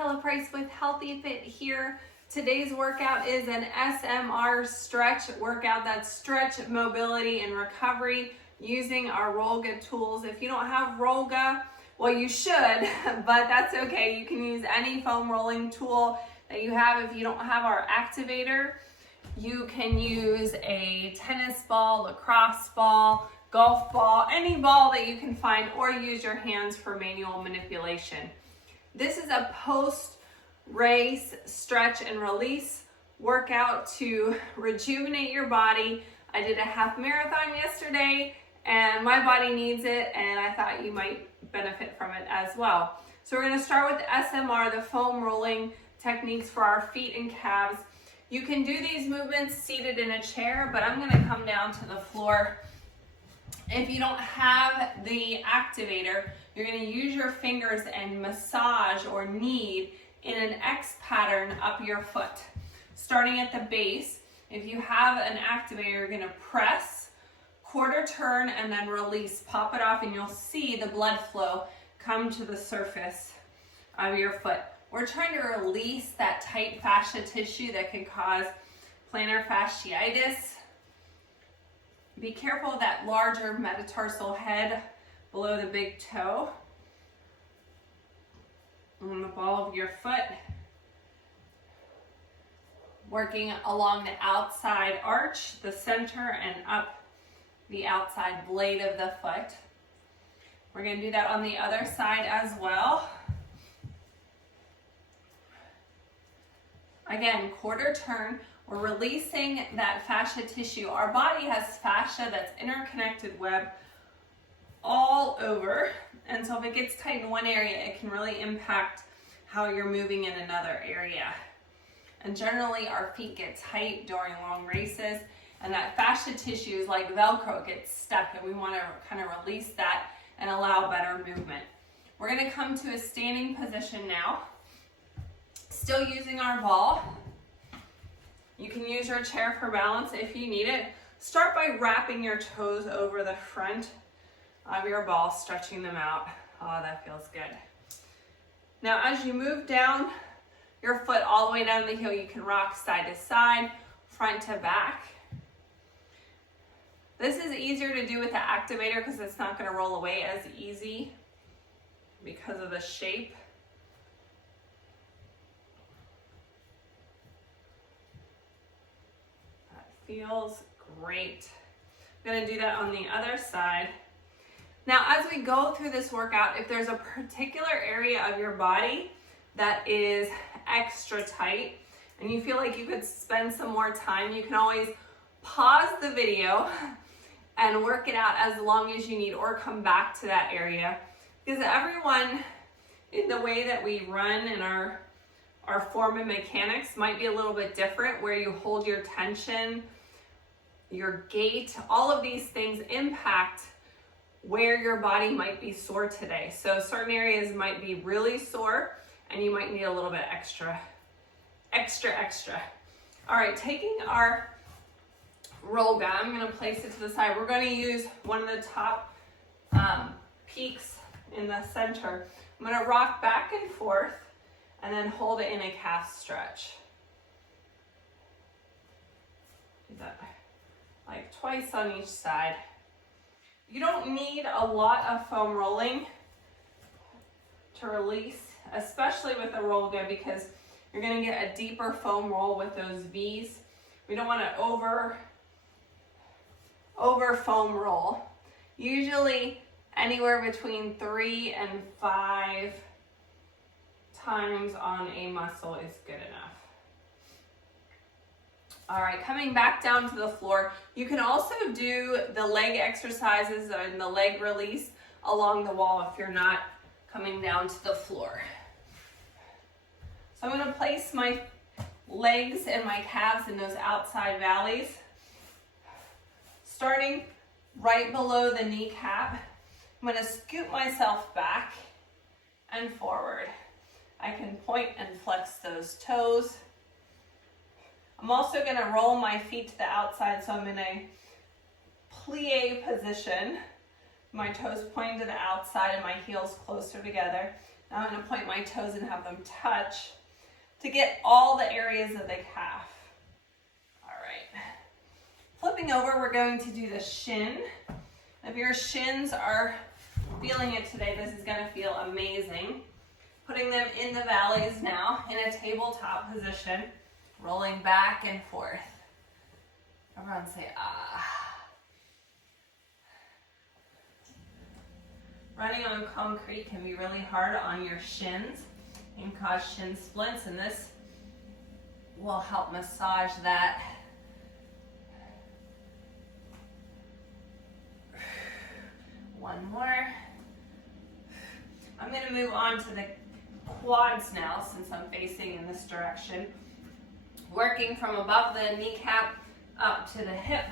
Kayla Price with Healthy Fit here. Today's workout is an SMR stretch workout. That's stretch, mobility, and recovery using our Rollga tools. If you don't have Rollga, well, you should, but that's okay. You can use any foam rolling tool that you have. If you don't have our activator, you can use a tennis ball, lacrosse ball, golf ball, any ball that you can find, or use your hands for manual manipulation. This is a post-race stretch and release workout to rejuvenate your body. I did a half marathon yesterday and my body needs it, and I thought you might benefit from it as well. So we're going to start with SMR, the foam rolling techniques for our feet and calves. You can do these movements seated in a chair, but I'm going to come down to the floor. If you don't have the activator, you're going to use your fingers and massage or knead in an X pattern up your foot. Starting at the base, if you have an activator, you're going to press, quarter turn, and then release. Pop it off and you'll see the blood flow come to the surface of your foot. We're trying to release that tight fascia tissue that can cause plantar fasciitis. Be careful of that larger metatarsal head below the big toe on the ball of your foot. Working along the outside arch, the center, and up the outside blade of the foot. We're going to do that on the other side as well. Again, quarter turn. We're releasing that fascia tissue. Our body has fascia that's interconnected web all over. And so if it gets tight in one area, it can really impact how you're moving in another area. And generally our feet get tight during long races, and that fascia tissue is like Velcro, it gets stuck, and we want to kind of release that and allow better movement. We're going to come to a standing position now, still using our ball. You can use your chair for balance if you need it. Start by wrapping your toes over the front of your ball, stretching them out. Oh, that feels good. Now, as you move down your foot all the way down the heel, you can rock side to side, front to back. This is easier to do with the activator because it's not going to roll away as easy because of the shape. That feels great. I'm going to do that on the other side. Now, as we go through this workout, if there's a particular area of your body that is extra tight and you feel like you could spend some more time, you can always pause the video and work it out as long as you need, or come back to that area, because everyone in the way that we run and our form and mechanics might be a little bit different, where you hold your tension, your gait, all of these things impact where your body might be sore today. So certain areas might be really sore and you might need a little bit extra. All right, taking our Rollga, I'm going to place it to the side. We're going to use one of the top peaks in the center. I'm going to rock back and forth and then hold it in a calf stretch. Do that like twice on each side. You don't need a lot of foam rolling to release, especially with the Rollga, because you're going to get a deeper foam roll with those V's. We don't want to over foam roll. Usually anywhere between 3 and 5 times on a muscle is good enough. All right, coming back down to the floor, you can also do the leg exercises and the leg release along the wall if you're not coming down to the floor. So I'm going to place my legs and my calves in those outside valleys, starting right below the kneecap. I'm going to scoot myself back and forward. I can point and flex those toes. I'm also going to roll my feet to the outside, so I'm in a plie position. My toes pointing to the outside and my heels closer together. Now I'm going to point my toes and have them touch to get all the areas of the calf. All right. Flipping over, we're going to do the shin. If your shins are feeling it today, this is going to feel amazing. Putting them in the valleys now in a tabletop position, rolling back and forth. Everyone say, ah. Running on concrete can be really hard on your shins and cause shin splints, and this will help massage that. One more. I'm going to move on to the quads now since I'm facing in this direction. Working from above the kneecap up to the hip.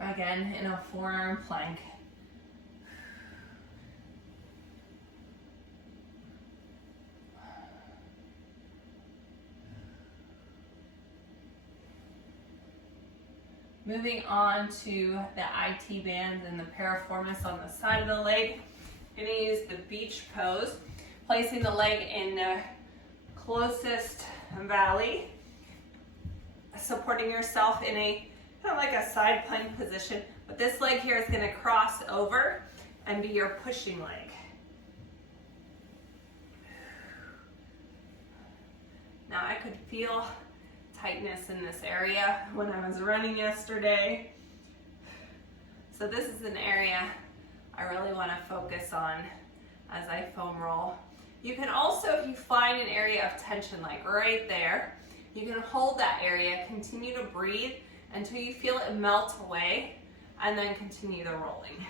Again, in a forearm plank. Moving on to the IT band and the piriformis on the side of the leg. You're going to use the beach pose, placing the leg in the closest valley, supporting yourself in a kind of like a side plank position, but this leg here is going to cross over and be your pushing leg. Now I could feel tightness in this area when I was running yesterday. So this is an area I really want to focus on as I foam roll. You can also, if you find an area of tension like right there, you can hold that area, continue to breathe until you feel it melt away, and then continue the rolling.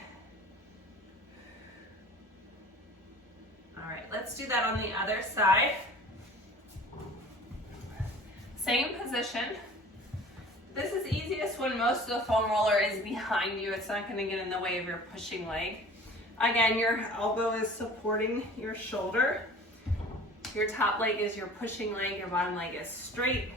All right, let's do that on the other side. Same position. This is easiest when most of the foam roller is behind you. It's not going to get in the way of your pushing leg. Again, your elbow is supporting your shoulder. Your top leg is your pushing leg. Your bottom leg is straight.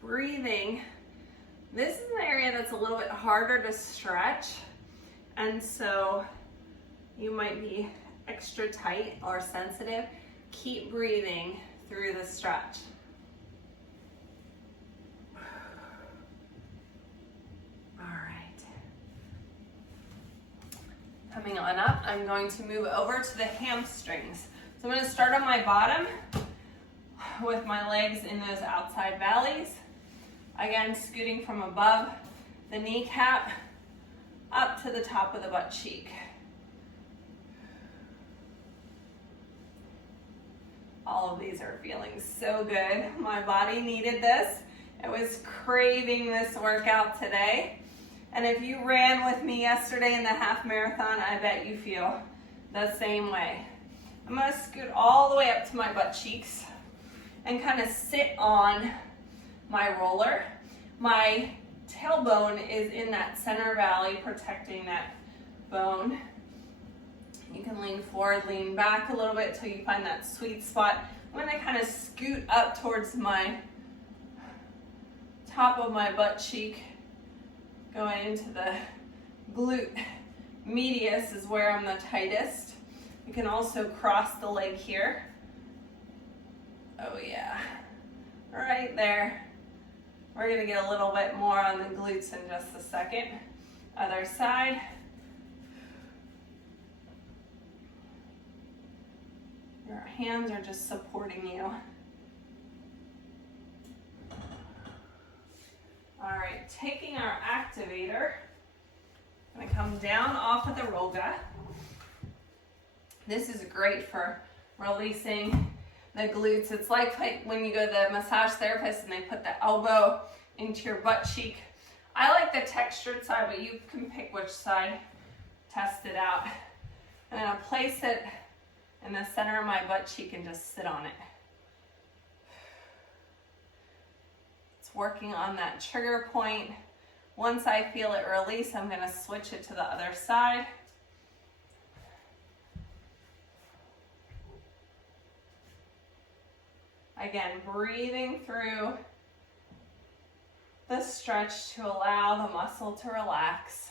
Breathing. This is an area that's a little bit harder to stretch, and so you might be extra tight or sensitive. Keep breathing through the stretch. All right. Coming on up, I'm going to move over to the hamstrings. So I'm going to start on my bottom with my legs in those outside valleys. Again, scooting from above the kneecap up to the top of the butt cheek. All of these are feeling so good. My body needed this. It was craving this workout today. And if you ran with me yesterday in the half marathon, I bet you feel the same way. I'm going to scoot all the way up to my butt cheeks and kind of sit on my roller. My tailbone is in that center valley, protecting that bone. You can lean forward, lean back a little bit till you find that sweet spot. I'm going to kind of scoot up towards my top of my butt cheek, going into the glute medius is where I'm the tightest. You can also cross the leg here. Oh yeah, right there. We're going to get a little bit more on the glutes in just a second. Other side. Your hands are just supporting you. All right, taking our activator, I'm going to come down off of the Rollga. This is great for releasing the glutes. It's like when you go to the massage therapist and they put the elbow into your butt cheek. I like the textured side, but you can pick which side, test it out. I'm going to place it in the center of my butt cheek and just sit on it. It's working on that trigger point. Once I feel it release, I'm going to switch it to the other side. Again, breathing through the stretch to allow the muscle to relax.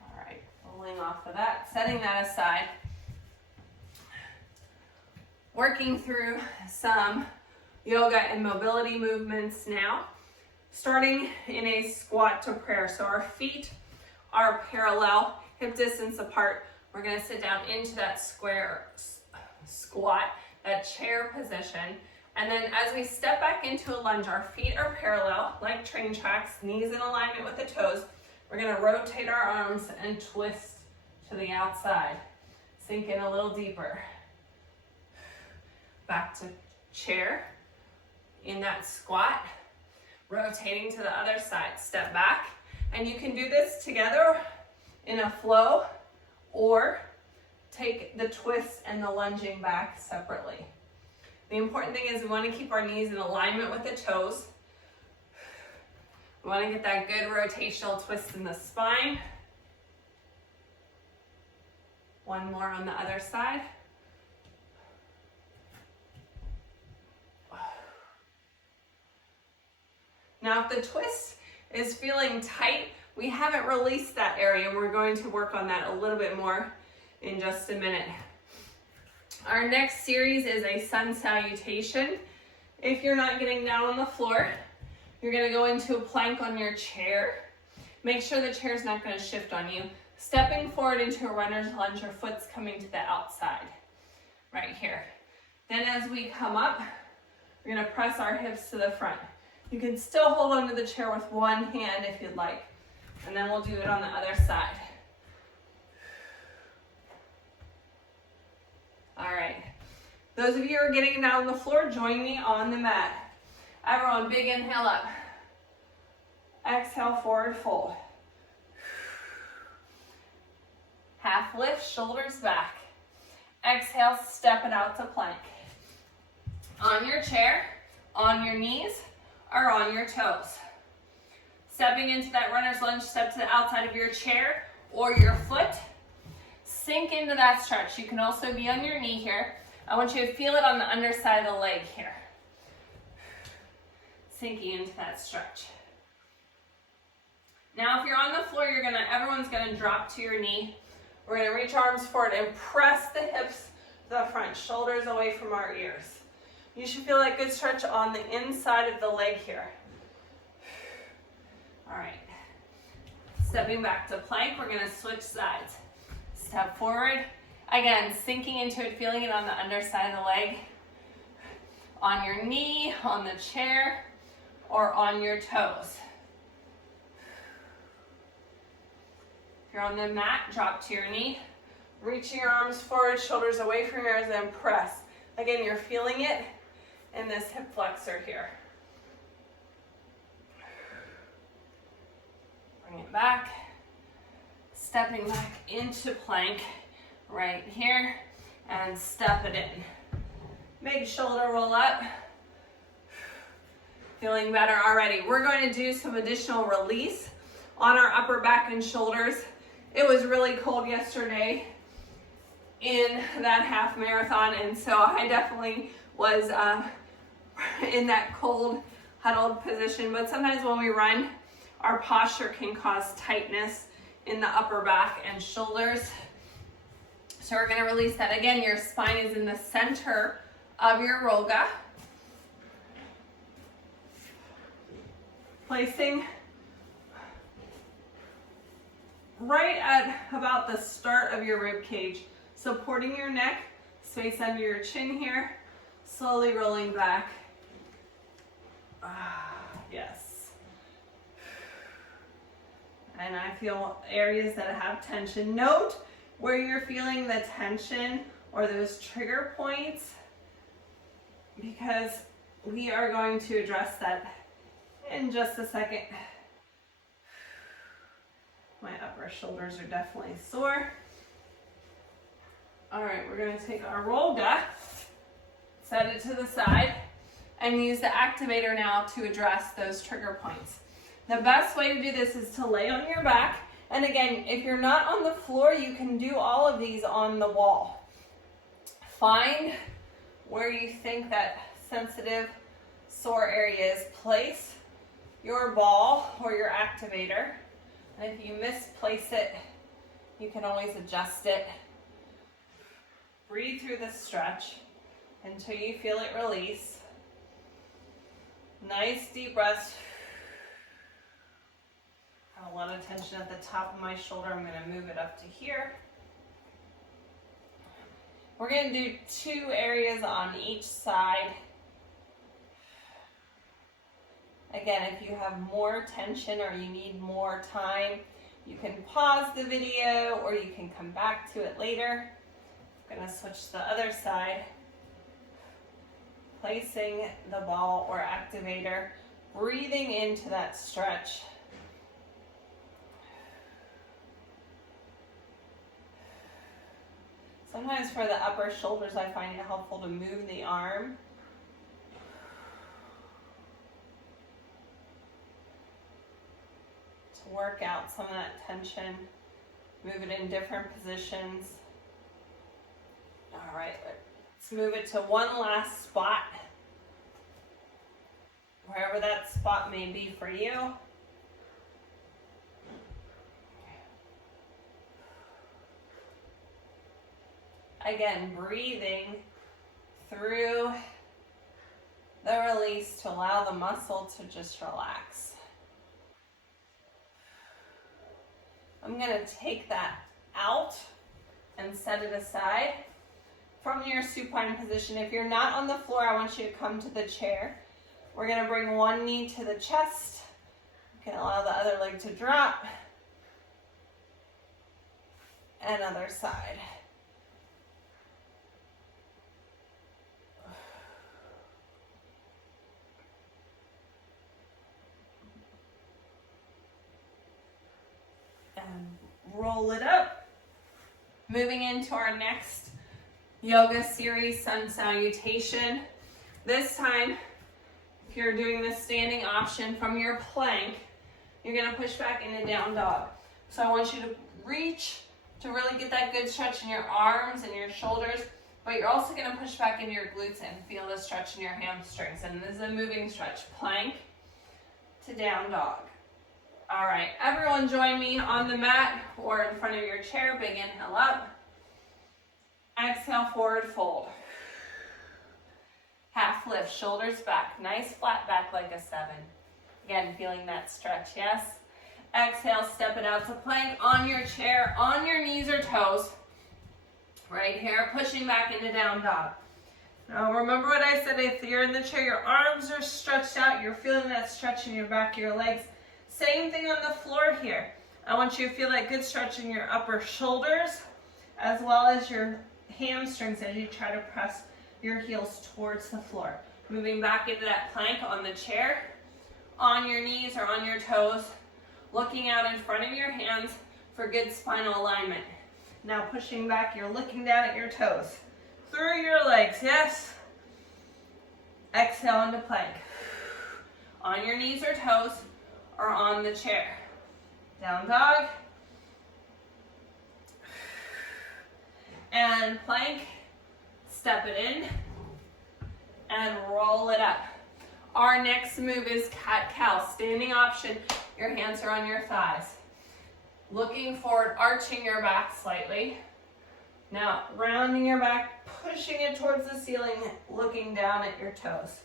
All right, pulling off of that, setting that aside. Working through some yoga and mobility movements now, starting in a squat to prayer. So our feet are parallel, hip distance apart. We're gonna sit down into that square squat, that chair position. And then as we step back into a lunge, our feet are parallel, like train tracks, knees in alignment with the toes. We're gonna rotate our arms and twist to the outside. Sink in a little deeper. Back to chair in that squat, rotating to the other side. Step back, and you can do this together in a flow, or take the twist and the lunging back separately. The important thing is we want to keep our knees in alignment with the toes. We want to get that good rotational twist in the spine. One more on the other side. Now, if the twist is feeling tight, we haven't released that area, and we're going to work on that a little bit more in just a minute. Our next series is a sun salutation. If you're not getting down on the floor, you're gonna go into a plank on your chair. Make sure the chair's not gonna shift on you. Stepping forward into a runner's lunge, your foot's coming to the outside, right here. Then as we come up, we're gonna press our hips to the front. You can still hold onto the chair with one hand if you'd like. And then we'll do it on the other side. All right, those of you who are getting down on the floor, join me on the mat. Everyone, big inhale up. Exhale, forward fold. Half lift, shoulders back. Exhale, step it out to plank. On your chair, on your knees, or on your toes. Stepping into that runner's lunge, step to the outside of your chair or your foot. Sink into that stretch. You can also be on your knee here. I want you to feel it on the underside of the leg here. Sinking into that stretch. Now if you're on the floor, everyone's gonna drop to your knee. We're gonna reach arms forward and press the hips to the front, shoulders away from our ears. You should feel that good stretch on the inside of the leg here. All right, stepping back to plank, we're gonna switch sides. Step forward, again, sinking into it, feeling it on the underside of the leg, on your knee, on the chair, or on your toes. If you're on the mat, drop to your knee, reaching your arms forward, shoulders away from yours, and press. Again, you're feeling it in this hip flexor here. Bring it back. Stepping back into plank right here and step it in. Big shoulder roll up. Feeling better already. We're going to do some additional release on our upper back and shoulders. It was really cold yesterday in that half marathon, and so I definitely was in that cold, huddled position. But sometimes when we run, our posture can cause tightness in the upper back and shoulders. So we're going to release that. Again, your spine is in the center of your Rollga. Placing right at about the start of your rib cage, supporting your neck, space under your chin here, slowly rolling back. Yes. And I feel areas that have tension. Note where you're feeling the tension or those trigger points, because we are going to address that in just a second. My upper shoulders are definitely sore. All right, we're going to take our Rollga, set it to the side, and use the activator now to address those trigger points. The best way to do this is to lay on your back. And again, if you're not on the floor, you can do all of these on the wall. Find where you think that sensitive, sore area is. Place your ball or your activator. And if you misplace it, you can always adjust it. Breathe through the stretch until you feel it release. Nice deep breaths. I have a lot of tension at the top of my shoulder. I'm going to move it up to here. We're going to do 2 areas on each side. Again, if you have more tension or you need more time, you can pause the video or you can come back to it later. I'm going to switch to the other side. Placing the ball or activator, breathing into that stretch. Sometimes for the upper shoulders, I find it helpful to move the arm. To work out some of that tension. Move it in different positions. All right, let's move it to one last spot. Wherever that spot may be for you. Again, breathing through the release to allow the muscle to just relax. I'm going to take that out and set it aside. From your supine position, if you're not on the floor, I want you to come to the chair. We're going to bring one knee to the chest. You can allow the other leg to drop. And other side. Roll it up. Moving into our next yoga series, Sun Salutation. This time, if you're doing the standing option from your plank, you're going to push back into down dog. So I want you to reach to really get that good stretch in your arms and your shoulders, but you're also going to push back into your glutes and feel the stretch in your hamstrings. And this is a moving stretch. Plank to down dog. All right, everyone join me on the mat or in front of your chair. Big inhale up. Exhale, forward fold. Half lift, shoulders back. Nice flat back like a 7. Again, feeling that stretch, yes? Exhale, step it out to plank on your chair, on your knees or toes. Right here, pushing back into down dog. Now remember what I said, if you're in the chair, your arms are stretched out, you're feeling that stretch in your back of your legs. Same thing on the floor here. I want you to feel that good stretch in your upper shoulders as well as your hamstrings as you try to press your heels towards the floor. Moving back into that plank on the chair, on your knees or on your toes, looking out in front of your hands for good spinal alignment. Now pushing back, you're looking down at your toes. Through your legs, yes? Exhale into plank. On your knees or toes, or on the chair. Down dog. And plank. Step it in. And roll it up. Our next move is cat-cow. Standing option. Your hands are on your thighs. Looking forward, arching your back slightly. Now, rounding your back, pushing it towards the ceiling, looking down at your toes.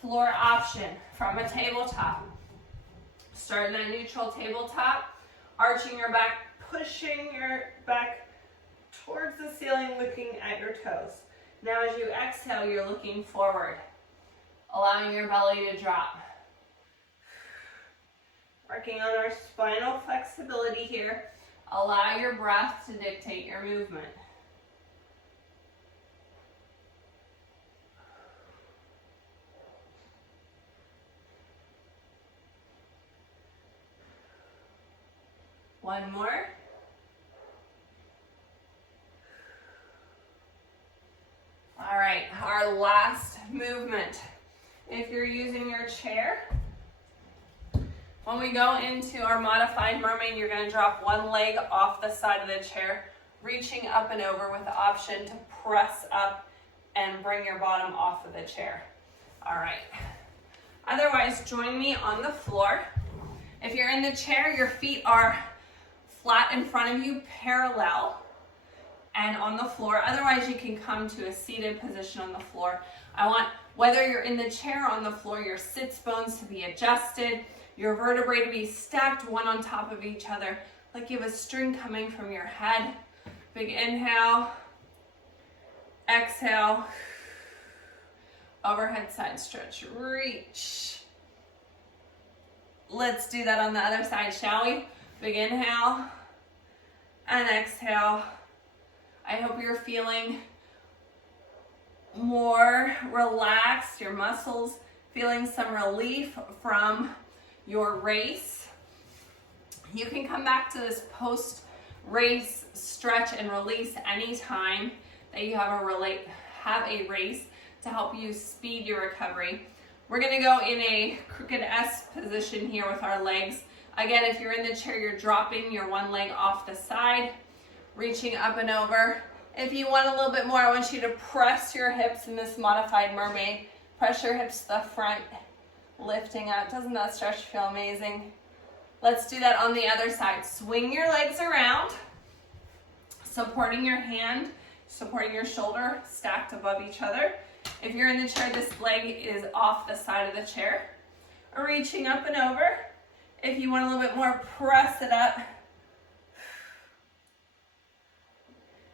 Floor option from a tabletop. Start in a neutral tabletop, arching your back, pushing your back towards the ceiling, looking at your toes. Now as you exhale, you're looking forward, allowing your belly to drop. Working on our spinal flexibility here. Allow your breath to dictate your movement. One more. All right, our last movement. If you're using your chair, when we go into our modified mermaid, you're going to drop one leg off the side of the chair, reaching up and over with the option to press up and bring your bottom off of the chair. All right. Otherwise, join me on the floor. If you're in the chair, your feet are flat in front of you, parallel, and on the floor. Otherwise, you can come to a seated position on the floor. I want, whether you're in the chair or on the floor, your sits bones to be adjusted, your vertebrae to be stacked one on top of each other, like you have a string coming from your head. Big inhale, exhale, overhead side stretch, reach. Let's do that on the other side, shall we? Big inhale and exhale. I hope you're feeling more relaxed, your muscles feeling some relief from your race. You can come back to this post-race stretch and release anytime that you have a race to help you speed your recovery. We're gonna go in a crooked S position here with our legs. Again, if you're in the chair, you're dropping your one leg off the side, reaching up and over. If you want a little bit more, I want you to press your hips in this modified mermaid. Press your hips to the front, lifting up. Doesn't that stretch feel amazing? Let's do that on the other side. Swing your legs around, supporting your hand, supporting your shoulder, stacked above each other. If you're in the chair, this leg is off the side of the chair. Reaching up and over. If you want a little bit more, press it up.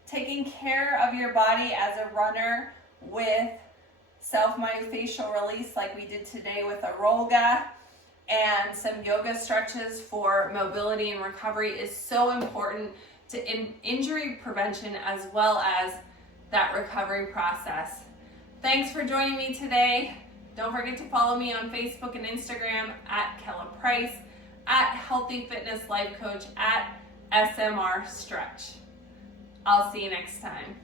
Taking care of your body as a runner with self-myofascial release like we did today with a Rollga and some yoga stretches for mobility and recovery is so important to injury prevention as well as that recovery process. Thanks for joining me today. Don't forget to follow me on Facebook and Instagram at Kella Price, at Healthy Fitness Life Coach, at SMR Stretch. I'll see you next time.